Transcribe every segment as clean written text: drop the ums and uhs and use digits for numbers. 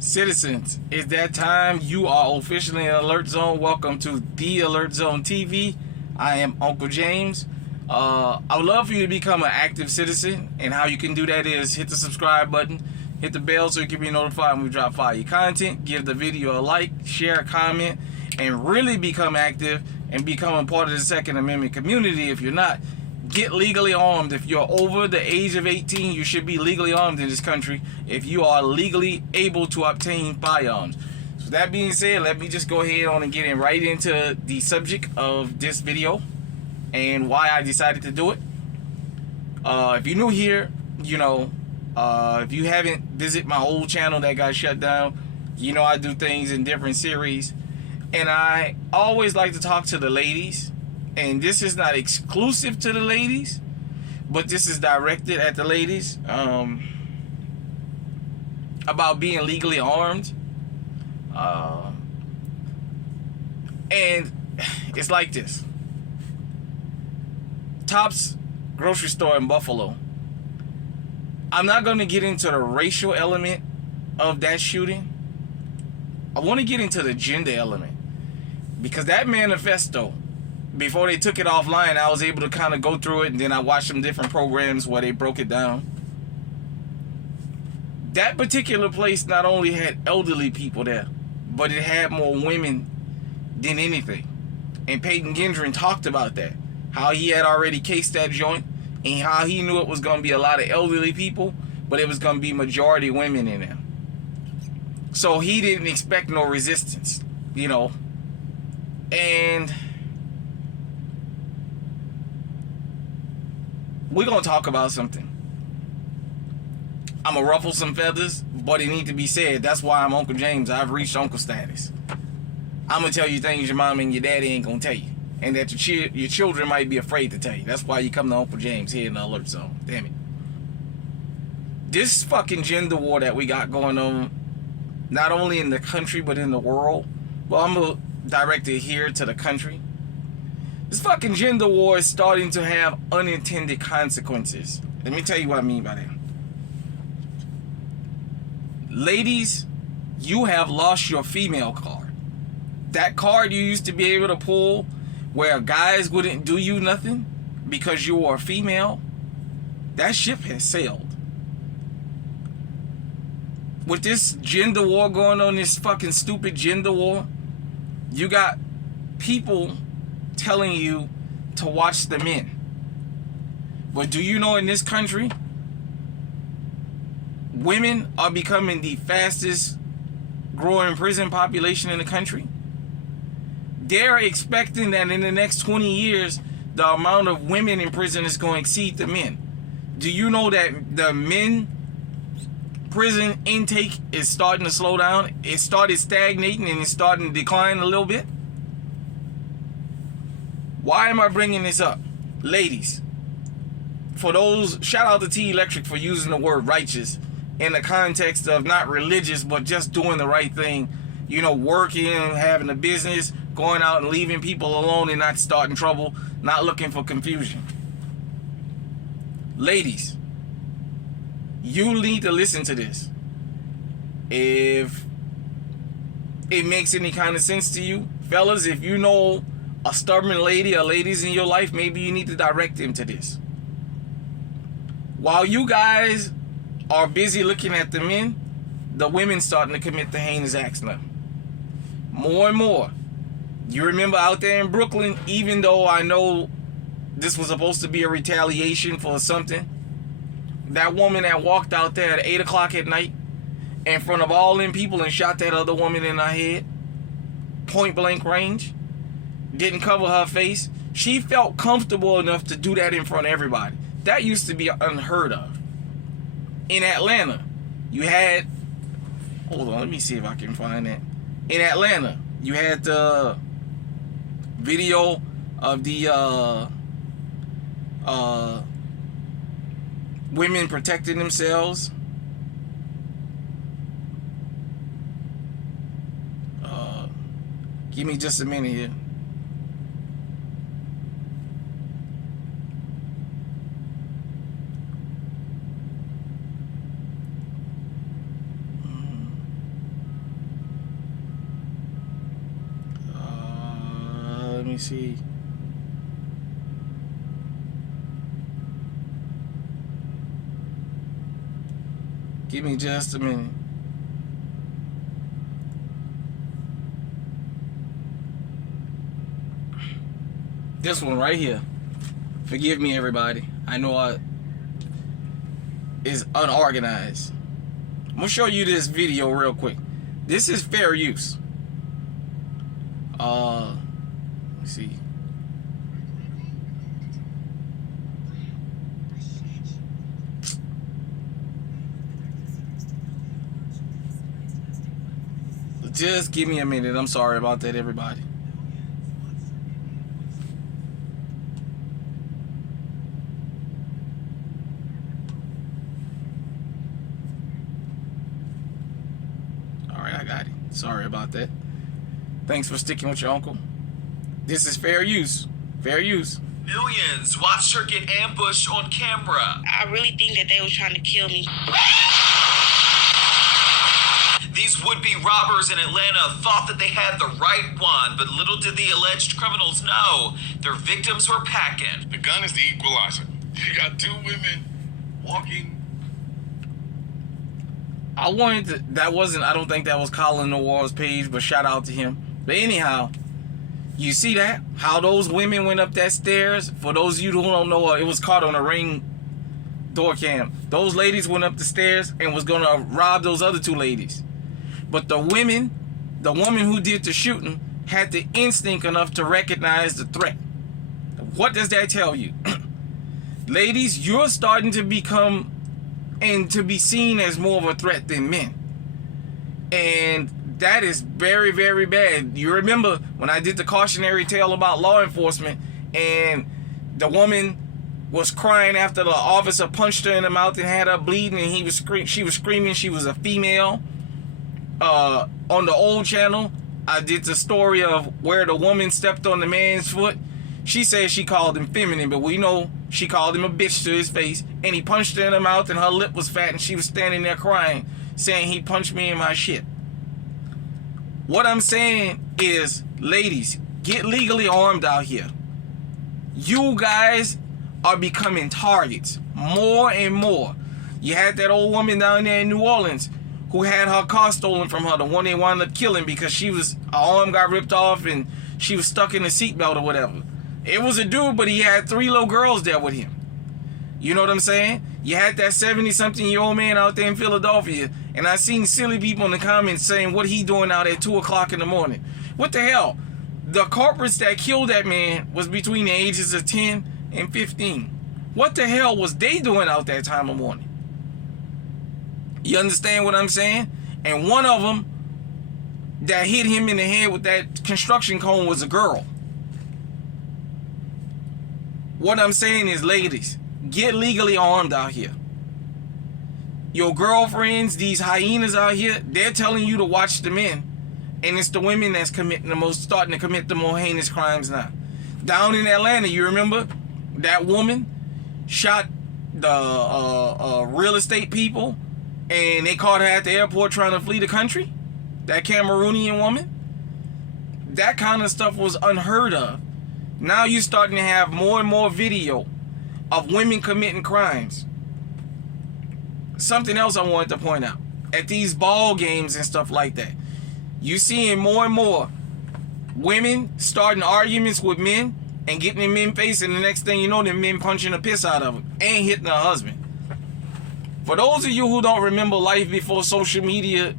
Citizens, it's that time. You are officially in Alert Zone. Welcome to the Alert Zone TV. I am Uncle James. I would love for you to become an active citizen, and how you can do that is hit the subscribe button, hit the bell so you can be notified when we drop fire content, give the video a like, share, a comment, and really become active and become a part of the Second Amendment community. If you're not, get legally armed. If you're over the age of 18, you should be legally armed in this country if you are legally able to obtain firearms. So that being said, let me just go ahead on and get in right into the subject of this video and why I decided to do it. If you're new here, you know, if you haven't visited my old channel that got shut down, you know I do things in different series, and I always like to talk to the ladies. And this is not exclusive to the ladies, but this is directed at the ladies, about being legally armed. And it's like this. Tops grocery store in Buffalo. I'm not going to get into the racial element of that shooting. I want to get into the gender element, because that manifesto, before they took it offline, I was able to kind of go through it, and then I watched some different programs where they broke it down. That particular place not only had elderly people there, but it had more women than anything. And Peyton Gendron talked about that, how he had already cased that joint, and how he knew it was going to be a lot of elderly people, but it was going to be majority women in there. So he didn't expect no resistance, you know. And we're going to talk about something. I'm going to ruffle some feathers, but it need to be said. That's why I'm Uncle James. I've reached uncle status. I'm going to tell you things your mom and your daddy ain't going to tell you, and that your children might be afraid to tell you. That's why you come to Uncle James here in the Alert Zone. Damn it. This fucking gender war that we got going on, not only in the country, but in the world. Well, I'm going to direct it here to the country. This fucking gender war is starting to have unintended consequences. Let me tell you what I mean by that. Ladies, you have lost your female card. That card you used to be able to pull where guys wouldn't do you nothing because you were a female, that ship has sailed. With this gender war going on, this fucking stupid gender war, you got people telling you to watch the men. But do you know, in this country, women are becoming the fastest growing prison population in the country? They're expecting that in the next 20 years, the amount of women in prison is going to exceed the men. Do you know that the men prison intake is starting to slow down? It started stagnating and it's starting to decline a little bit. Why am I bringing this up? Ladies, for those, shout out to T Electric for using the word righteous in the context of not religious, but just doing the right thing. You know, working, having a business, going out and leaving people alone and not starting trouble, not looking for confusion. Ladies, you need to listen to this. If it makes any kind of sense to you, fellas, if you know a stubborn lady or ladies in your life, maybe you need to direct them to this. While you guys are busy looking at the men, the women starting to commit the heinous acts now. More and more. You remember out there in Brooklyn, even though I know this was supposed to be a retaliation for something, that woman that walked out there at 8 o'clock at night in front of all them people and shot that other woman in her head, point blank range, didn't cover her face. She felt comfortable enough to do that in front of everybody. That used to be unheard of. In Atlanta, you had, hold on, let me see if I can find that. In Atlanta, you had the video of the women protecting themselves. Give me just a minute here. see. Give me just a minute. This one right here. Forgive me, everybody. I know is unorganized. I'm gonna show you this video real quick. This is fair use. Let's see. Just give me a minute. I'm sorry about that, everybody. Alright, I got it. Sorry about that. Thanks for sticking with your uncle. This is fair use. Fair use. Millions watched her get ambushed on camera. I really think that they were trying to kill me. These would-be robbers in Atlanta thought that they had the right one, but little did the alleged criminals know their victims were packing. The gun is the equalizer. You got two women walking. I don't think that was Colin Noir's page, but shout out to him. But anyhow, you see that? How those women went up that stairs? For those of you who don't know, it was caught on a Ring door cam. Those ladies went up the stairs and was gonna rob those other two ladies. But the woman who did the shooting had the instinct enough to recognize the threat. What does that tell you? Ladies, you're starting to become and to be seen as more of a threat than men. And that is very, very bad. You remember when I did the cautionary tale about law enforcement and the woman was crying after the officer punched her in the mouth and had her bleeding, and she was screaming she was a female. On the old channel, I did the story of where the woman stepped on the man's foot. She said she called him feminine, but we know she called him a bitch to his face, and he punched her in the mouth and her lip was fat and she was standing there crying, saying he punched me in my shit. What I'm saying is, ladies, get legally armed out here. You guys are becoming targets more and more. You had that old woman down there in New Orleans who had her car stolen from her, the one they wound up killing because her arm got ripped off and she was stuck in a seatbelt or whatever. It was a dude, but he had 3 little girls there with him. You know what I'm saying? You had that 70-something-year-old man out there in Philadelphia, and I seen silly people in the comments saying what he doing out at 2 o'clock in the morning. What the hell? The culprits that killed that man was between the ages of 10 and 15. What the hell was they doing out that time of morning? You understand what I'm saying? And one of them that hit him in the head with that construction cone was a girl. What I'm saying is, ladies, get legally armed out here. Your girlfriends, these hyenas out here, they're telling you to watch the men. And it's the women that's starting to commit the more heinous crimes now. Down in Atlanta, you remember that woman shot the real estate people, and they caught her at the airport trying to flee the country? That Cameroonian woman? That kind of stuff was unheard of. Now you're starting to have more and more video of women committing crimes. Something else I wanted to point out. At these ball games and stuff like that, you seeing more and more women starting arguments with men and getting in men's face, and the next thing you know, them men punching the piss out of them and hitting their husband. For those of you who don't remember life before social media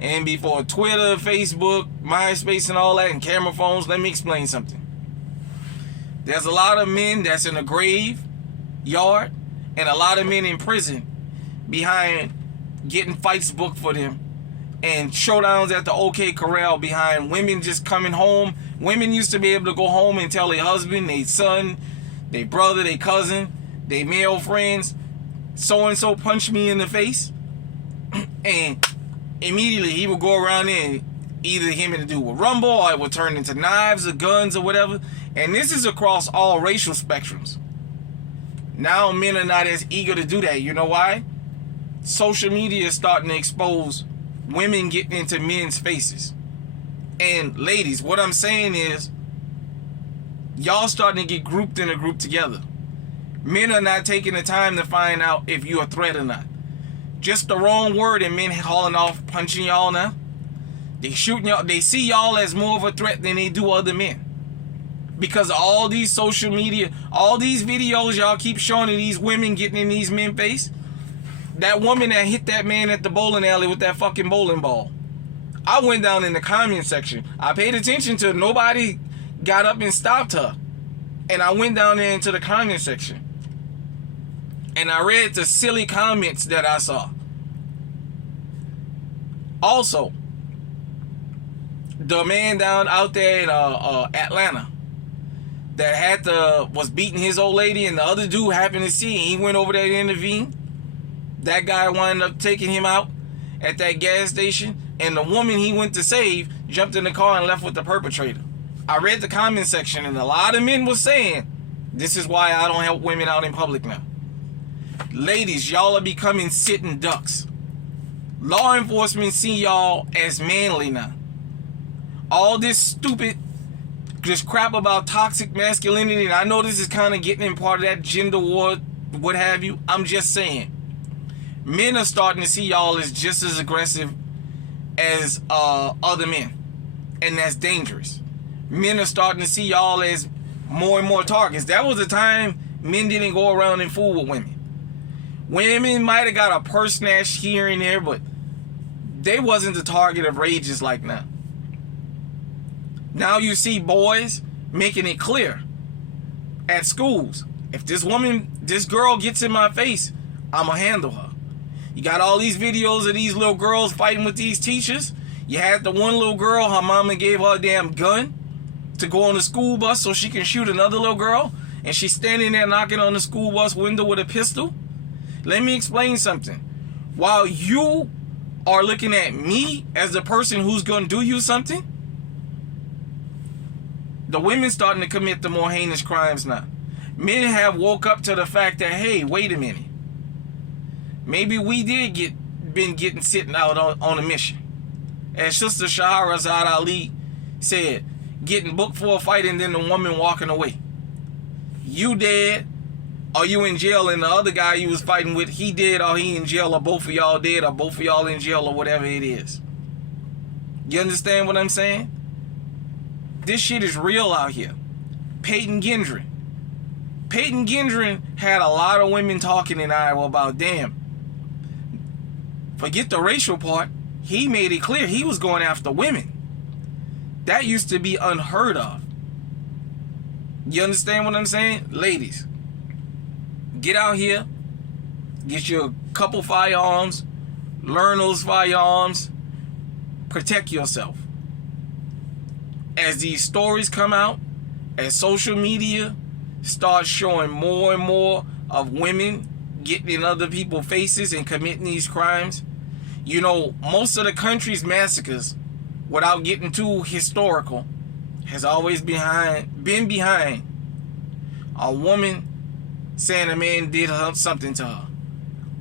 and before Twitter, Facebook, MySpace and all that, and camera phones, let me explain something. There's a lot of men that's in a grave yard and a lot of men in prison behind getting fights booked for them and showdowns at the OK Corral behind women just coming home. Women used to be able to go home and tell their husband, their son, their brother, their cousin, their male friends, so-and-so punched me in the face. And immediately he would go around there and either him and the dude would rumble, or it would turn into knives or guns or whatever. And this is across all racial spectrums. Now men are not as eager to do that. You know why? Social media is starting to expose women getting into men's faces. And ladies, what I'm saying is, Y'all starting to get grouped in a group together. Men are not taking the time to find out if you're a threat or not. Just the wrong word and men hauling off, punching y'all now. They shooting y'all. They see y'all as more of a threat than they do other men. Because of all these social media, all these videos y'all keep showing of these women getting in these men's face. That woman that hit that man at the bowling alley with that fucking bowling ball. I went down in the comment section. I paid attention to nobody got up and stopped her. And I went down there into the comment section. And I read the silly comments that I saw. Also, the man down out there in Atlanta that was beating his old lady, and the other dude happened to see, and he went over there to intervene. That guy wound up taking him out at that gas station, and the woman he went to save jumped in the car and left with the perpetrator. I read the comment section, and a lot of men were saying, this is why I don't help women out in public now. Ladies, y'all are becoming sitting ducks. Law enforcement see y'all as manly now. All this crap about toxic masculinity, and I know this is kind of getting in part of that gender war, what have you. I'm just saying, men are starting to see y'all as just as aggressive as other men, and that's dangerous. Men are starting to see y'all as more and more targets. That was a time men didn't go around and fool with women. Women might have got a purse snatch here and there, but they wasn't the target of rages like now. Now you see boys making it clear at schools, if this girl gets in my face, I'ma handle her. You got all these videos of these little girls fighting with these teachers. You had the one little girl, her mama gave her a damn gun to go on the school bus so she can shoot another little girl, and she's standing there knocking on the school bus window with a pistol. Let me explain something. While you are looking at me as the person who's going to do you something, the women starting to commit the more heinous crimes now. Men have woke up to the fact that, hey, wait a minute. Maybe we did been sitting out on a mission. As Sister Shahrazad Ali said, getting booked for a fight and then the woman walking away. You dead, or you in jail, and the other guy you was fighting with, he dead or he in jail, or both of y'all dead, or both of y'all in jail, or whatever it is. You understand what I'm saying? This shit is real out here. Peyton Gendron had a lot of women talking in Iowa about, damn, forget the racial part, he made it clear he was going after women. That used to be unheard of. You understand what I'm saying? Ladies, get out here, get you a couple firearms, learn those firearms, protect yourself. As these stories come out, as social media starts showing more and more of women getting in other people's faces and committing these crimes, you know, most of the country's massacres, without getting too historical, has always been behind a woman saying a man did something to her,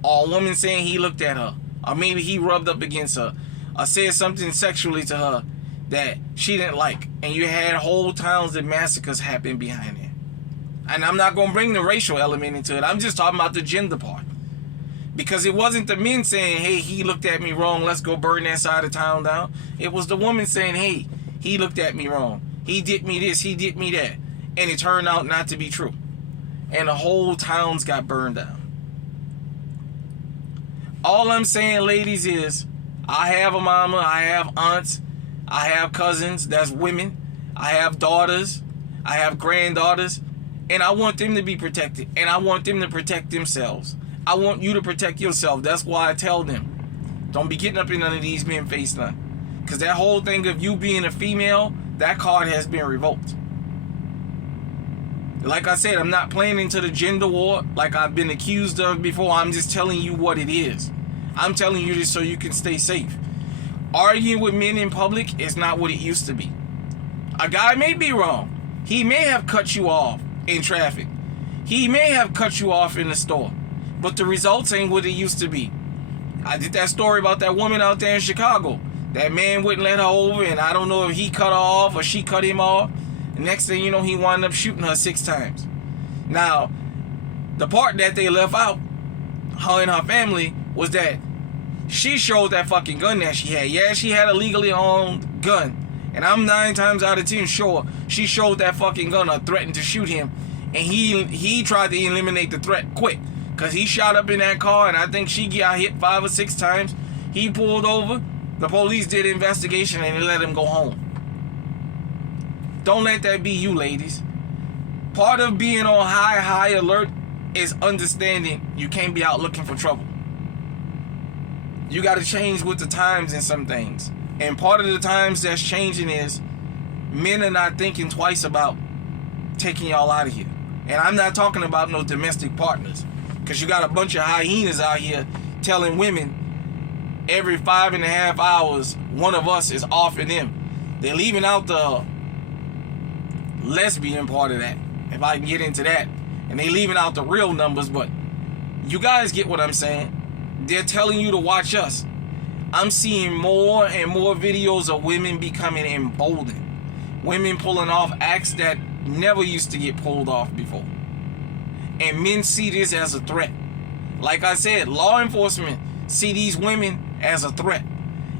or a woman saying he looked at her, or maybe he rubbed up against her, or said something sexually to her that she didn't like, and you had whole towns of massacres happen behind it. And I'm not going to bring the racial element into it. I'm just talking about the gender part. Because it wasn't the men saying, hey, he looked at me wrong, let's go burn that side of town down. It was the woman saying, hey, he looked at me wrong, he did me this, he did me that. And it turned out not to be true. And the whole towns got burned down. All I'm saying, ladies, is I have a mama, I have aunts, I have cousins that's women, I have daughters, I have granddaughters, and I want them to be protected, and I want them to protect themselves. I want you to protect yourself. That's why I tell them, don't be getting up in none of these men face now. Because that whole thing of you being a female, that card has been revoked. Like I said, I'm not playing into the gender war like I've been accused of before. I'm just telling you what it is. I'm telling you this so you can stay safe. Arguing with men in public is not what it used to be. A guy may be wrong. He may have cut you off in traffic. He may have cut you off in the store. But the results ain't what it used to be. I did that story about that woman out there in Chicago. That man wouldn't let her over, and I don't know if he cut her off or she cut him off. The next thing you know, he wound up shooting her 6 times. Now, the part that they left out, her and her family, was that she showed that fucking gun that she had. Yeah, she had a legally owned gun. And I'm 9 times out of 10 sure she showed that fucking gun or threatened to shoot him. And he tried to eliminate the threat quick. Because he shot up in that car, and I think she got hit 5 or 6 times. He pulled over. The police did an investigation, and they let him go home. Don't let that be you, ladies. Part of being on high alert is understanding you can't be out looking for trouble. You got to change with the times in some things. And part of the times that's changing is men are not thinking twice about taking y'all out of here. And I'm not talking about no domestic partners. Because you got a bunch of hyenas out here telling women every 5.5 hours, one of us is offing them. They're leaving out the lesbian part of that, if I can get into that. And they leaving out the real numbers, but you guys get what I'm saying. They're telling you to watch us. I'm seeing more and more videos of women becoming emboldened. Women pulling off acts that never used to get pulled off before. And men see this as a threat. Like I said, law enforcement see these women as a threat.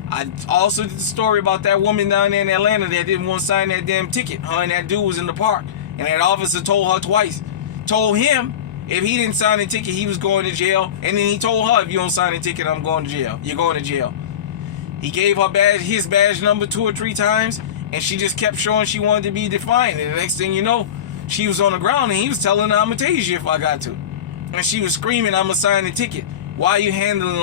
I also did the story about that woman down there in Atlanta that didn't want to sign that damn ticket. Her and that dude was in the park. And that officer told her twice. Told him if he didn't sign the ticket, he was going to jail. And then he told her, if you don't sign the ticket, I'm going to jail. You're going to jail. He gave her his badge number 2 or 3 times. And she just kept showing she wanted to be defiant. And the next thing you know, she was on the ground and he was telling her, I'm going to tase you if I got to. And she was screaming, I'm going to sign the ticket. Why are you handling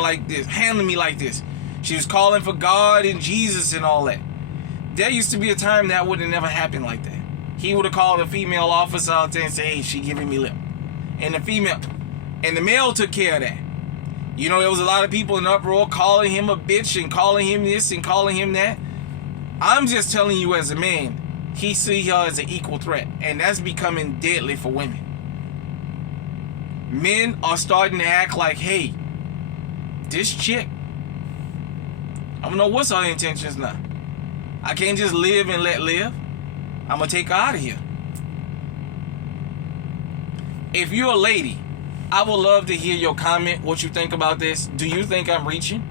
me like this? She was calling for God and Jesus and all that. There used to be a time that would have never happened like that. He would have called a female officer out there and said, hey, she giving me lip. And the male took care of that. You know, there was a lot of people in uproar calling him a bitch and calling him this and calling him that. I'm just telling you as a man, he see her as an equal threat. And that's becoming deadly for women. Men are starting to act like, hey, this chick, I don't know what's her intentions now. I can't just live and let live. I'm going to take her out of here. If you're a lady, I would love to hear your comment, what you think about this. Do you think I'm reaching?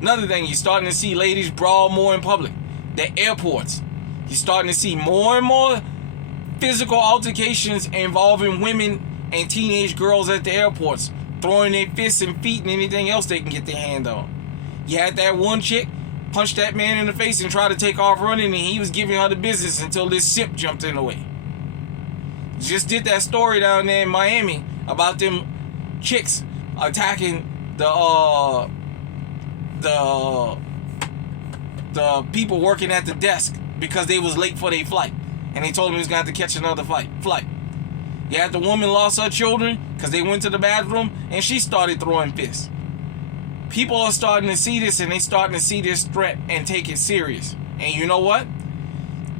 Another thing, you're starting to see ladies brawl more in public. The airports. You're starting to see more and more physical altercations involving women and teenage girls at the airports, throwing their fists and feet and anything else they can get their hand on. You had that one chick punch that man in the face and try to take off running, and he was giving her the business until this simp jumped in the way. Just did that story down there in Miami about them chicks attacking the people working at the desk because they was late for their flight, and they told them he was going to have to catch another flight. You had the woman lost her children because they went to the bathroom and she started throwing fists. People are starting to see this, and they starting to see this threat and take it serious. And you know what?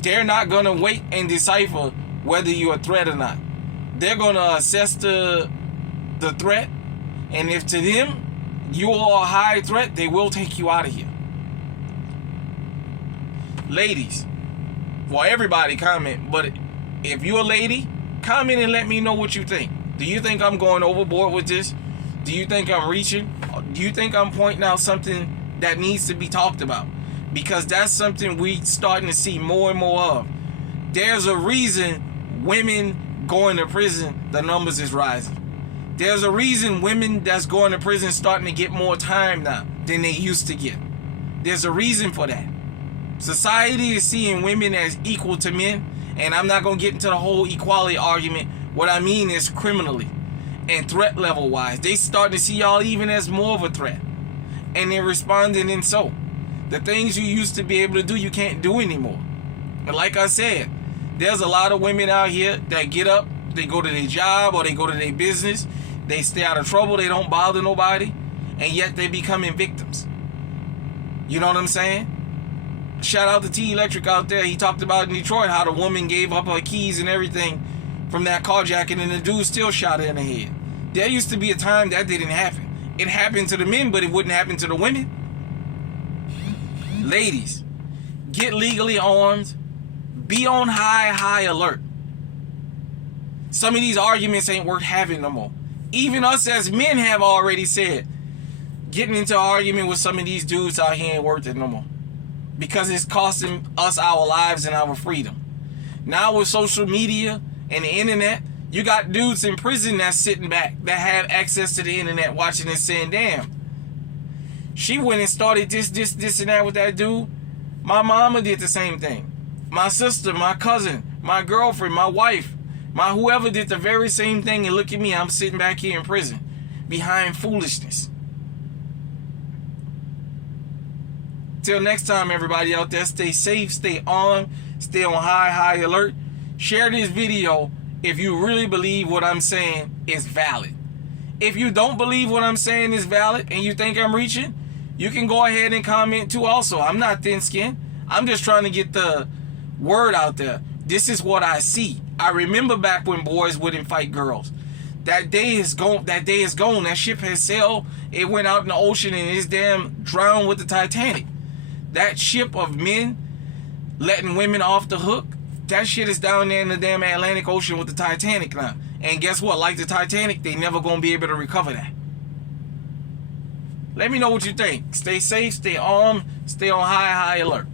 They're not going to wait and decipher whether you're a threat or not. They're going to assess the threat, and if to them you are a high threat, they will take you out of here. Ladies, well, everybody comment, but if you're a lady, comment and let me know what you think. Do you think I'm going overboard with this? Do you think I'm reaching? Do you think I'm pointing out something that needs to be talked about? Because that's something we're starting to see more and more of. There's a reason women going to prison, the numbers is rising. There's a reason women that's going to prison starting to get more time now than they used to get. There's a reason for that. Society is seeing women as equal to men, and I'm not going to get into the whole equality argument. What I mean is criminally and threat level wise. They starting to see y'all even as more of a threat, and they're responding. And so the things you used to be able to do, you can't do anymore. And like I said, there's a lot of women out here that get up, they go to their job or they go to their business, they stay out of trouble, they don't bother nobody, and yet they becoming victims. You know what I'm saying? Shout out to T Electric out there. He talked about in Detroit how the woman gave up her keys and everything from that carjacking, and the dude still shot her in the head. There used to be a time that didn't happen. It happened to the men, but it wouldn't happen to the women. Ladies, get legally armed. Be on high alert. Some of these arguments ain't worth having no more. Even us as men have already said, getting into an argument with some of these dudes out here ain't worth it no more. Because it's costing us our lives and our freedom. Now with social media and the internet, you got dudes in prison that's sitting back, that have access to the internet, watching and saying, damn, she went and started this and that with that dude. My mama did the same thing. My sister, my cousin, my girlfriend, my wife, my whoever did the very same thing, and look at me, I'm sitting back here in prison behind foolishness. Till next time, everybody out there, stay safe, stay armed, stay on high alert. Share this video if you really believe what I'm saying is valid. If you don't believe what I'm saying is valid and you think I'm reaching, you can go ahead and comment too also. I'm not thin-skinned. I'm just trying to get the word out there. This is what I see. I remember back when boys wouldn't fight girls. That day is gone. That ship has sailed. It went out in the ocean and it's damn drowned with the Titanic. That ship of men letting women off the hook, that shit is down there in the damn Atlantic Ocean with the Titanic now. And guess what? Like the Titanic, they never gonna be able to recover that. Let me know what you think. Stay safe, stay armed, stay on high alert.